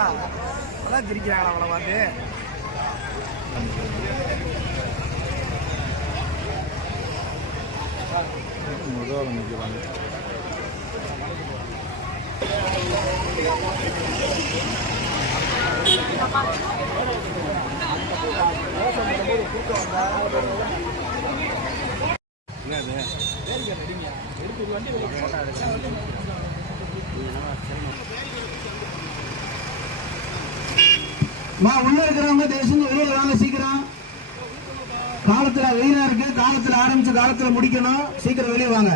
அதான் திரிக்கிறாங்களா அவளை பார்த்து? முதல்ல நிற்கிறாங்க மா உள்ள இருக்கிறவங்க தேசம் வெளியில வாங்க சீக்கிரம். காலத்துல வெயிலா இருக்கு காலத்துல ஆரம்பிச்சு காலத்துல முடிக்கணும். சீக்கிரம் வெளியே வாங்க.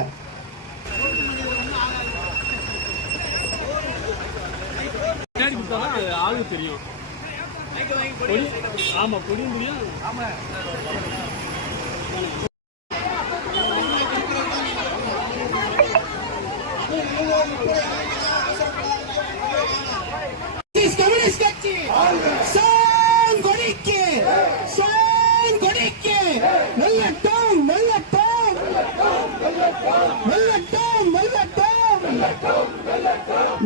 ஆளு தெரியும் ஆமா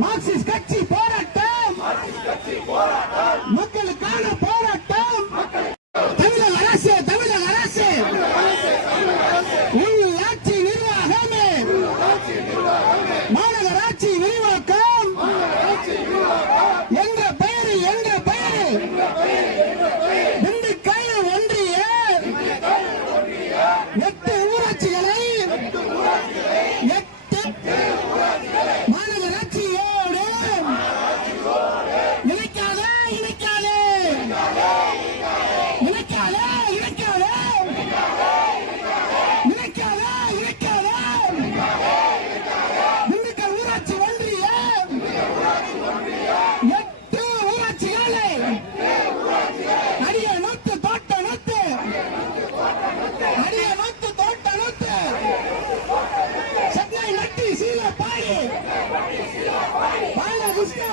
மார்க்சிஸ்ட் கட்சி போராட்டம். மக்களுக்கான போராட்டம். தமிழக அரசு தமிழக அரசு. உள்ளாட்சி நிர்வாகமே. மாநகராட்சி விரிவாக்கம்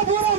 பூரா